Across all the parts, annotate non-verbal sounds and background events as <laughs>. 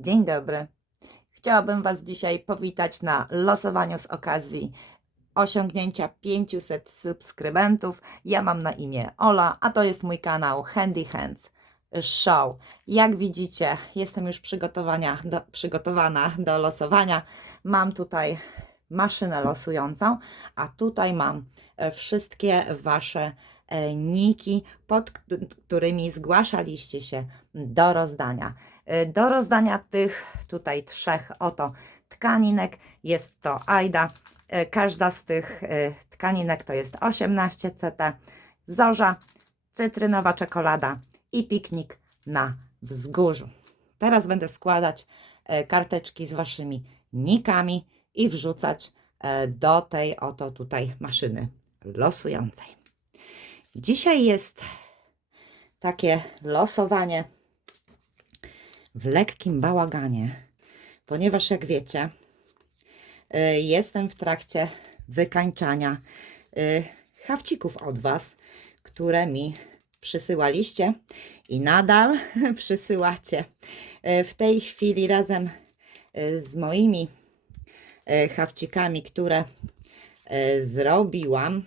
Dzień dobry. Chciałabym Was dzisiaj powitać na losowaniu z okazji osiągnięcia 500 subskrybentów. Ja mam na imię Ola, a to jest mój kanał Handy Hands Show. Jak widzicie, jestem już przygotowania do, przygotowana do losowania. Mam tutaj maszynę losującą, a tutaj mam e, wszystkie Wasze e, niki, pod którymi zgłaszaliście się do rozdania. E, Do rozdania tych tutaj trzech oto tkaninek jest to Aida. E, Każda z tych e, tkaninek to jest 18 CT, zorza, cytrynowa czekolada i piknik na wzgórzu. Teraz będę składać karteczki z waszymi nikami i wrzucać do tej oto tutaj maszyny losującej. Dzisiaj jest takie losowanie w lekkim bałaganie, ponieważ jak wiecie, y, jestem w trakcie wykańczania y, chawcików od Was, które mi przysyłaliście i nadal <laughs> przysyłacie. Y, W tej chwili razem z moimi chawcikami, które zrobiłam,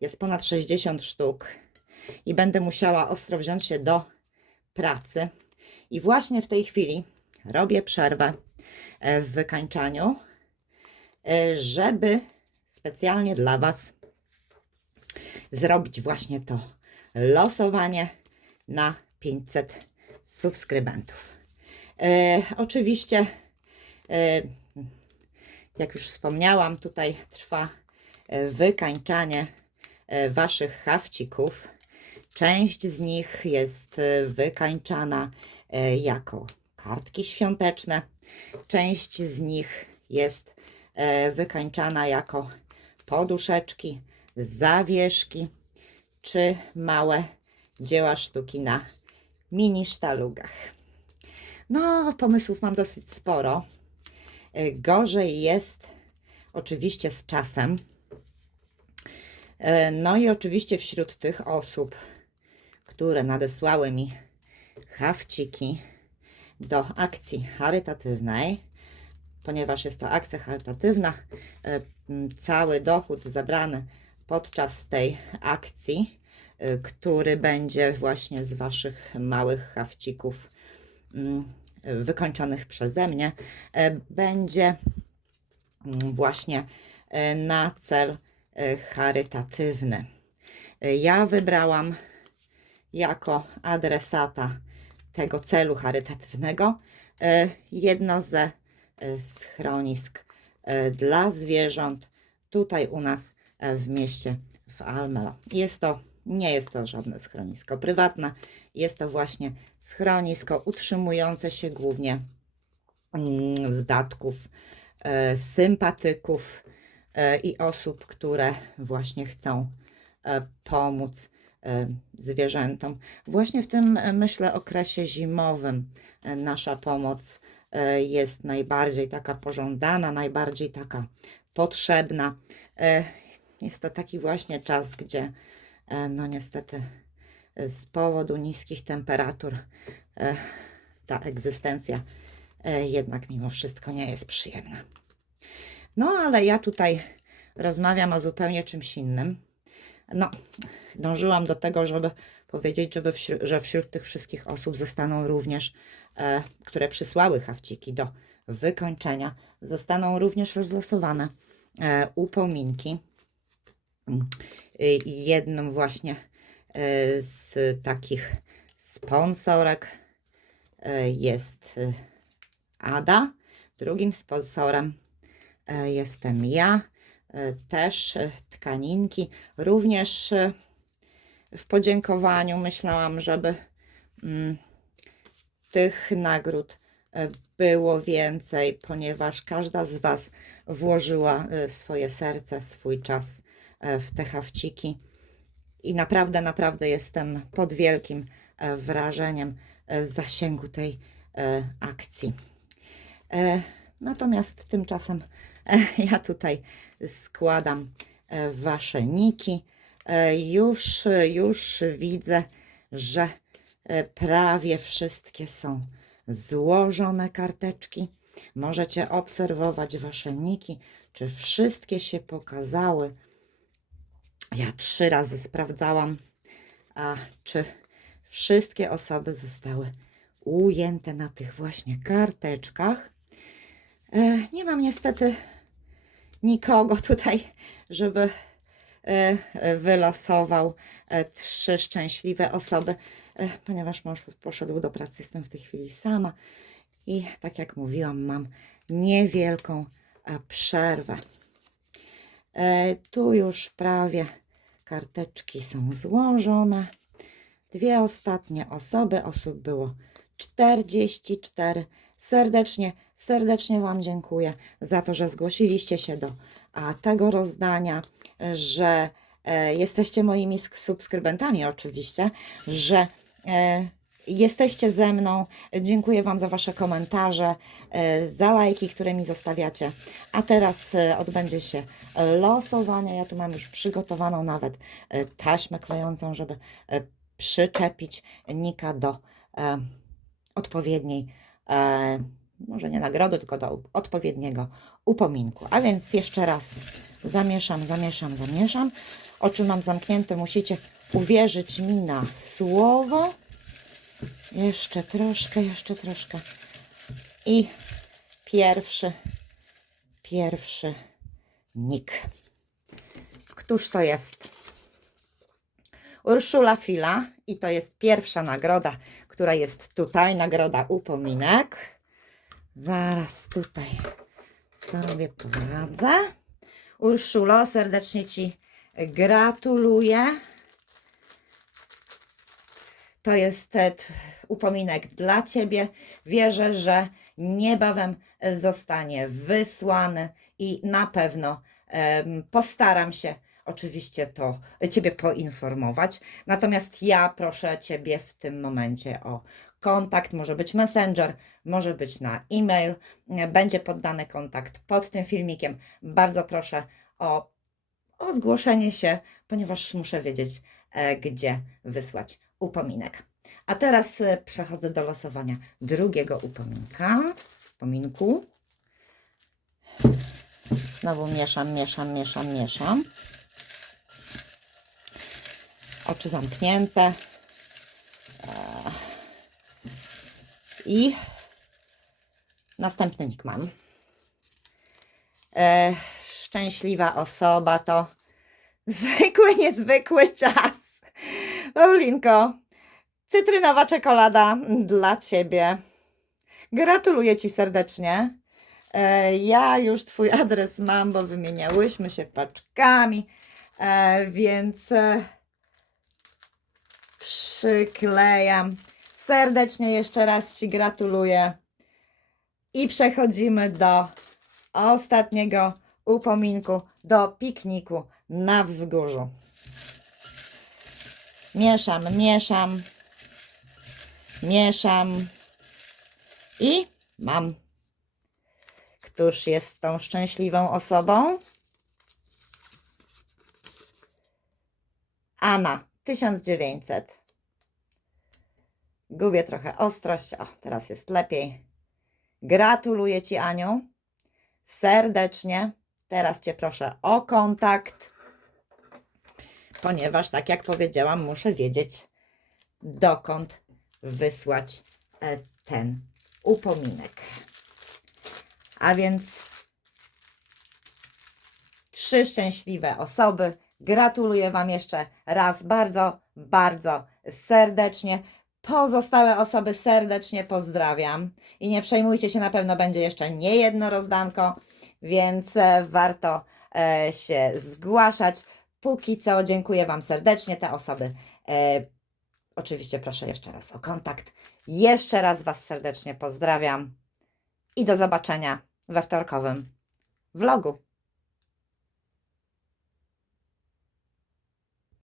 jest ponad 60 sztuk i będę musiała ostro wziąć się do pracy. I właśnie w tej chwili robię przerwę e, w wykańczaniu, e, żeby specjalnie dla Was zrobić właśnie to losowanie na 500 subskrybentów. E, oczywiście, e, jak już wspomniałam, tutaj trwa e, wykańczanie Waszych chawcików. Część z nich jest wykańczana jako kartki świąteczne. Część z nich jest e, wykańczana jako poduszeczki, zawieszki czy małe dzieła sztuki na mini sztalugach. No, pomysłów mam dosyć sporo. E, Gorzej jest oczywiście z czasem. E, No i oczywiście wśród tych osób, które nadesłały mi chawciki do akcji charytatywnej, ponieważ jest to akcja charytatywna, e, cały dochód zebrany podczas tej akcji, e, który będzie właśnie z Waszych małych chawcików mm, wykończonych przeze mnie, e, będzie mm, właśnie na cel charytatywny. Ja wybrałam jako adresata tego celu charytatywnego e, jedno ze e, schronisk e, dla zwierząt tutaj u nas w mieście w Almelo. Jest to, nie jest to żadne schronisko prywatne, jest to właśnie schronisko utrzymujące się głównie mm, z datków sympatyków i osób, które właśnie chcą pomóc zwierzętom. Właśnie w tym, e, myślę, okresie zimowym e, nasza pomoc e, jest najbardziej taka pożądana, najbardziej taka potrzebna. E, Jest to taki właśnie czas, gdzie e, no niestety e, z powodu niskich temperatur e, ta egzystencja e, jednak mimo wszystko nie jest przyjemna. No ale ja tutaj rozmawiam o zupełnie czymś innym. No, dążyłam do tego, żeby powiedzieć, żeby że wśród tych wszystkich osób zostaną również, e, które przysłały chawciki do wykończenia, zostaną również rozlosowane e, upominki. I jedną właśnie e, z takich sponsorek e, jest e, Ada, drugim sponsorem e, jestem ja. E, Też e, tkaninki. Również e, w podziękowaniu myślałam, żeby mm, tych nagród było więcej, ponieważ każda z Was włożyła swoje serce, swój czas w te chawciki. I naprawdę, naprawdę jestem pod wielkim wrażeniem zasięgu tej akcji. Natomiast tymczasem <laughs> ja tutaj składam e, wasze niki. E, Już, już widzę, że e, prawie wszystkie są złożone karteczki. Możecie obserwować wasze niki, czy wszystkie się pokazały. Ja trzy razy sprawdzałam, a czy wszystkie osoby zostały ujęte na tych właśnie karteczkach. Nie mam niestety nikogo tutaj, żeby e, e, wylosował e, trzy szczęśliwe osoby, ponieważ mąż poszedł do pracy, jestem w tej chwili sama i tak jak mówiłam, mam niewielką przerwę. Tu już prawie karteczki są złożone. Dwie ostatnie osoby, osób było 44. Serdecznie, serdecznie Wam dziękuję za to, że zgłosiliście się do a, tego rozdania, że e, jesteście moimi sk- subskrybentami oczywiście, że e, jesteście ze mną. Dziękuję Wam za Wasze komentarze, e, za lajki, które mi zostawiacie. A teraz odbędzie się losowanie. Ja tu mam już przygotowaną nawet taśmę klejącą, żeby przyczepić Nika do odpowiedniej, może nie nagrody, tylko do odpowiedniego upominku. A więc jeszcze raz zamieszam, zamieszam, zamieszam. Oczy mam zamknięte, musicie uwierzyć mi na słowo. Jeszcze troszkę, jeszcze troszkę. I pierwszy, pierwszy nik. Któż to jest? Urszula Fila i to jest pierwsza nagroda, która jest tutaj, nagroda upominek. Zaraz tutaj sobie poradzę. Urszulo, serdecznie Ci gratuluję. To jest upominek dla Ciebie. Wierzę, że niebawem zostanie wysłany i na pewno postaram się oczywiście to Ciebie poinformować. Natomiast ja proszę Ciebie w tym momencie o kontakt, może być messenger, może być na e-mail. E, Będzie poddany kontakt pod tym filmikiem. Bardzo proszę o, o zgłoszenie się, ponieważ muszę wiedzieć, e, gdzie wysłać upominek. A teraz e, przechodzę do losowania drugiego upominka. Upominku. Znowu mieszam, mieszam, mieszam, mieszam. Oczy zamknięte. I następny nick mam. Eee, szczęśliwa osoba to <laughs> zwykły, niezwykły czas. Paulinko, cytrynowa czekolada dla Ciebie. Gratuluję Ci serdecznie. E, Ja już Twój adres mam, bo wymieniałyśmy się paczkami, e, więc e, przyklejam. Serdecznie jeszcze raz Ci gratuluję. I przechodzimy do ostatniego upominku, do pikniku na wzgórzu. Mieszam, mieszam, mieszam i mam. Któż jest tą szczęśliwą osobą? Anna, 1900. Gubię trochę ostrość. O, teraz jest lepiej. Gratuluję Ci, Aniu. Serdecznie. Teraz Cię proszę o kontakt, ponieważ, tak jak powiedziałam, muszę wiedzieć, dokąd wysłać e, ten upominek. A więc trzy szczęśliwe osoby. Gratuluję Wam jeszcze raz bardzo, bardzo serdecznie. Pozostałe osoby serdecznie pozdrawiam. I nie przejmujcie się, na pewno będzie jeszcze nie jedno rozdanko, więc e, warto e, się zgłaszać. Póki co dziękuję Wam serdecznie. Te osoby e, oczywiście proszę jeszcze raz o kontakt. Jeszcze raz Was serdecznie pozdrawiam i do zobaczenia we wtorkowym vlogu.